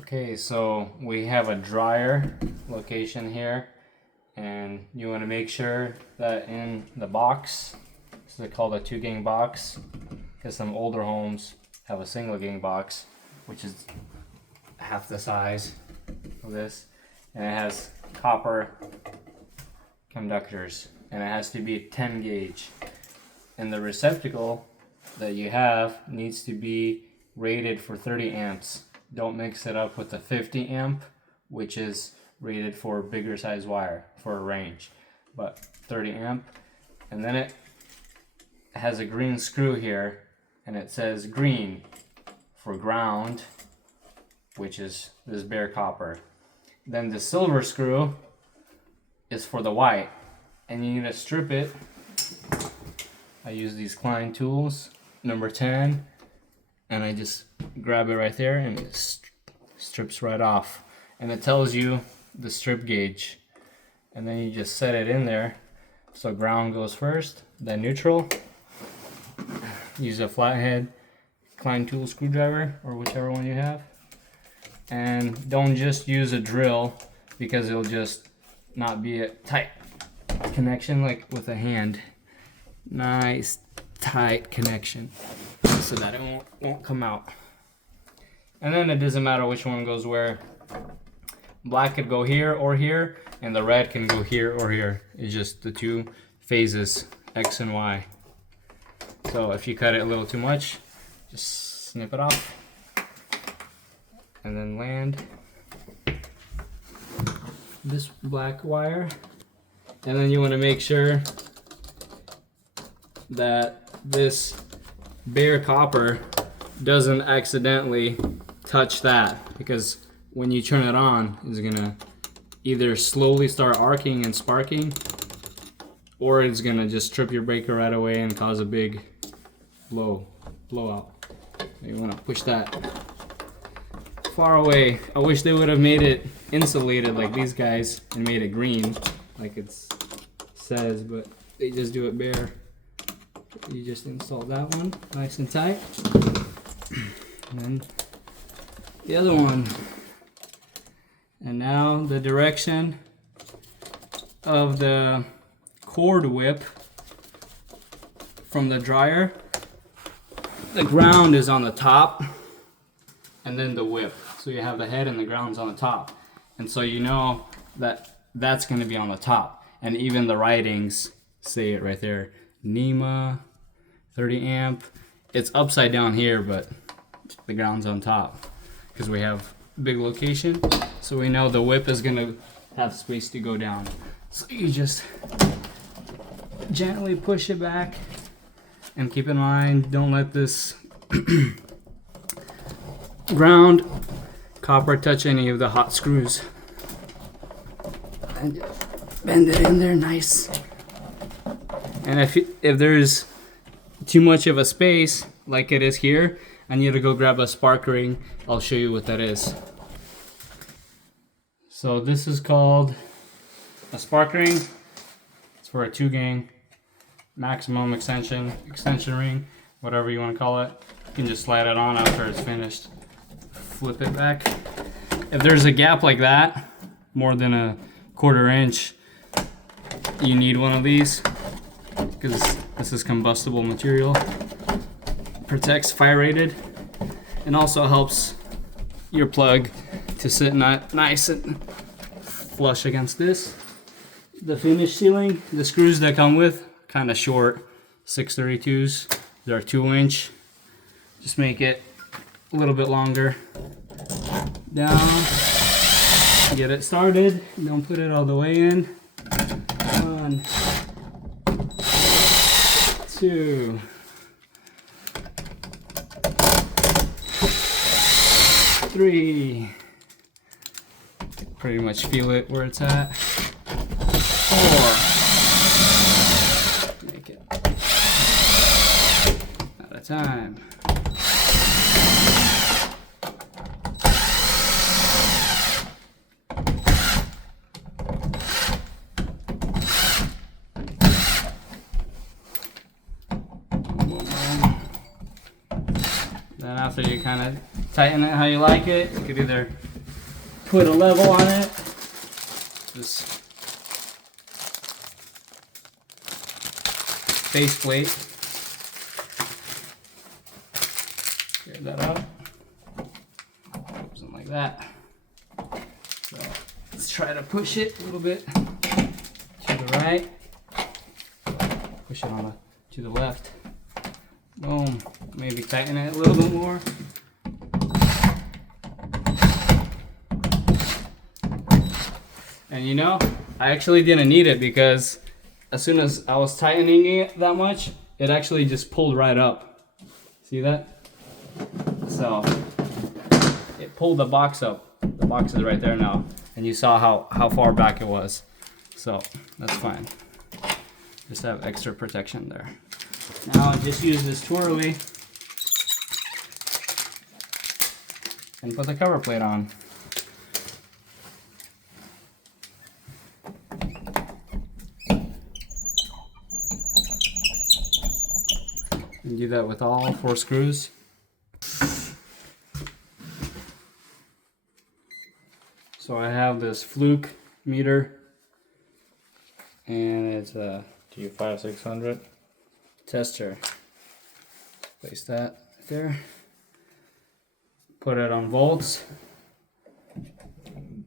Okay, so we have a dryer location here, and you want to make sure that in the box, this is called a 2-gang box, because some older homes have a single gang box, which is half the size of this, and it has copper conductors, and it has to be 10 gauge. And the receptacle that you have needs to be rated for 30 amps. Don't mix it up with the 50 amp, which is rated for bigger size wire for a range, but 30 amp. And then it has a green screw here, and it says green for ground, which is this bare copper. Then the silver screw is for the white, and you need to strip it. I use these Klein tools, number 10, and I just grab it right there and it strips right off. And it tells you the strip gauge. And then you just set it in there. So ground goes first, then neutral. Use a flathead Klein tool screwdriver or whichever one you have. And don't just use a drill, because it'll just not be a tight connection like with a hand. Nice tight connection so that it won't come out. And then it doesn't matter which one goes where. Black could go here or here, and the red can go here or here. It's just the two phases, X and Y. So if you cut it a little too much, just snip it off and then land this black wire. And then you want to make sure that this bare copper doesn't accidentally touch that, because when you turn it on, it's gonna either slowly start arcing and sparking, or it's gonna just trip your breaker right away and cause a big blowout. You want to push that far away. I wish they would have made it insulated like these guys and made it green like it says, but they just do it bare. You just install that one nice and tight, and then the other one. And now the direction of the cord whip from the dryer, the ground is on the top, and then the whip. So you have the head and the ground's on the top. And so you know that that's going to be on the top. And even the writings say it right there. NEMA, 30 amp. It's upside down here, but the ground's on top because we have big location. So we know the whip is going to have space to go down. So you just gently push it back, and keep in mind, don't let this ground copper touch any of the hot screws. And bend it in there nice. And if there's too much of a space like it is here, I need to go grab a spark ring. I'll show you what that is. So this is called a spark ring. It's for a 2-gang maximum extension ring, whatever you want to call it. You can just slide it on after it's finished. Flip it back. If there's a gap like that, more than a 1/4 inch, you need one of these, because this is combustible material. Protects fire rated, and also helps your plug to sit nice and flush against this. The finish sealing, the screws that come with, kind of short, 632s. They're 2-inch. Just make it a little bit longer. Down. Get it started. Don't put it all the way in. 1, 2. 3. Pretty much feel it where it's at. 4. Make it at a time. Then after you kind of tighten it how you like it, you could either put a level on it. This face plate. Get that up. Goes in like that. So let's try to push it a little bit to the right. Push it on to the left. Boom. Maybe tighten it a little bit more. And you know, I actually didn't need it because as soon as I was tightening it that much, it actually just pulled right up. See that? So it pulled the box up. The box is right there now. And you saw how far back it was. So that's fine. Just have extra protection there. Now I just use this twirly and put the cover plate on. And do that with all 4 screws. So I have this Fluke meter, and it's a G5600 tester. Place that there. Put it on volts.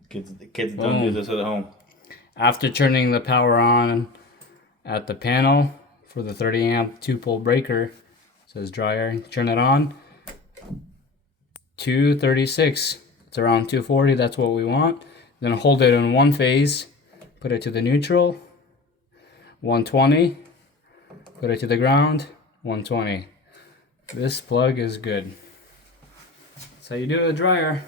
Kids don't do this at home. After turning the power on at the panel for the 30 amp 2-pole breaker, it says dryer, turn it on. 236. It's around 240, that's what we want. Then hold it in one phase, put it to the neutral, 120, put it to the ground, 120. This plug is good. That's how you do a dryer.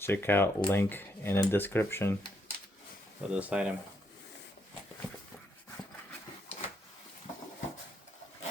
Check out link in the description for this item.